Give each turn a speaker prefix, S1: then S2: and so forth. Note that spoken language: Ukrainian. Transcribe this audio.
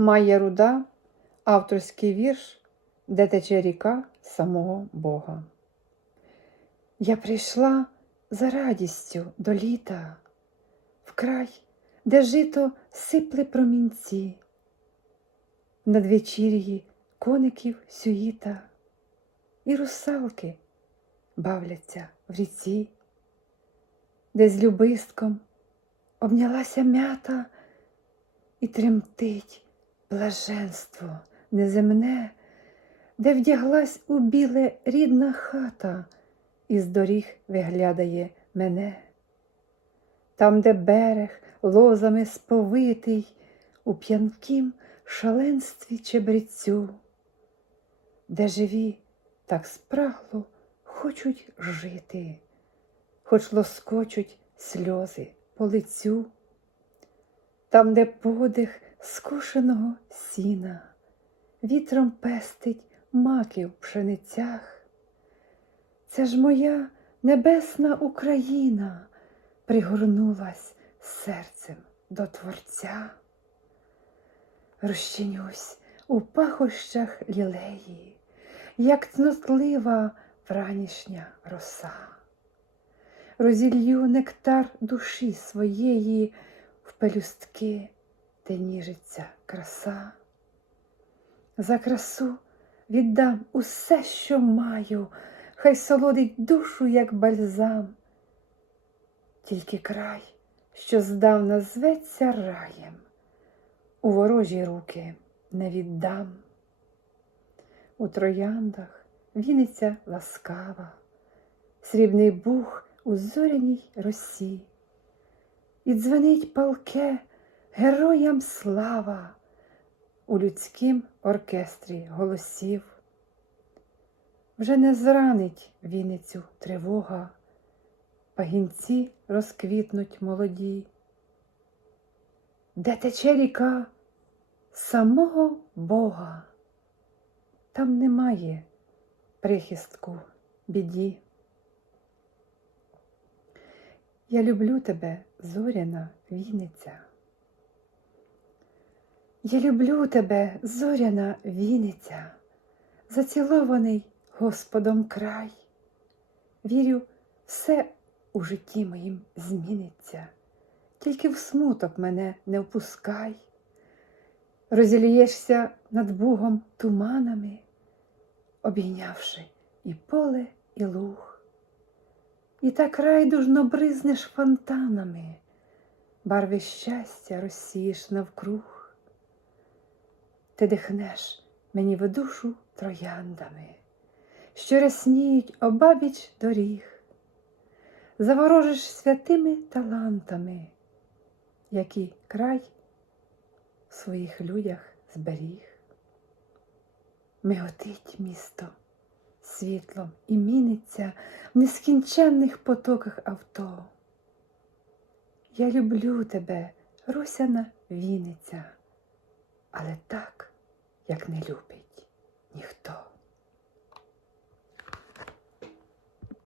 S1: Майя Руда, авторський вірш, де тече ріка самого Бога. Я прийшла за радістю до літа, в край, де жито сипле промінці, надвечір'ї коників сюїта, і русалки бавляться в ріці, де з любистком обнялася мята і тремтить блаженство неземне, де вдяглась у біле рідна хата, і з доріг виглядає мене. Там, де берег лозами сповитий, у п'янкім шаленстві чебрецю, де живі так спрагло хочуть жити, хоч лоскочуть сльози по лицю, там, де подих скошеного сіна, вітром пестить маки в пшеницях. Це ж моя небесна Україна пригорнулась серцем до Творця. Розчинюсь у пахощах лілеї, як цнотлива вранішня роса. Розілью нектар душі своєї в пелюстки, де ніжиться краса. За красу віддам усе, що маю, хай солодить душу, як бальзам. Тільки край, що здавна зветься раєм, у ворожі руки не віддам. У трояндах віниться ласкава, срібний бух у зоряній росі, і дзвенить палке героям слава у людськім оркестрі голосів. Вже не зранить віницю тривога, пагінці розквітнуть молоді. Де тече ріка самого Бога, там немає прихистку біді. Я люблю тебе, зоряна Вінниця. Я люблю тебе, зоряна Вінниця, зацілований Господом край. Вірю, все у житті моїм зміниться, тільки в смуток мене не впускай. Розілієшся над Бугом туманами, обійнявши і поле, і луг, і так райдужно бризнеш фонтанами, барви щастя розсієш навкруг, ти дихнеш мені в душу трояндами, що рясніють обабіч доріг, заворожиш святими талантами, які край в своїх людях зберіг. Миготить місто світлом і міниться в нескінченних потоках авто. Я люблю тебе, Русяна Вінниця, але так, як не любить ніхто.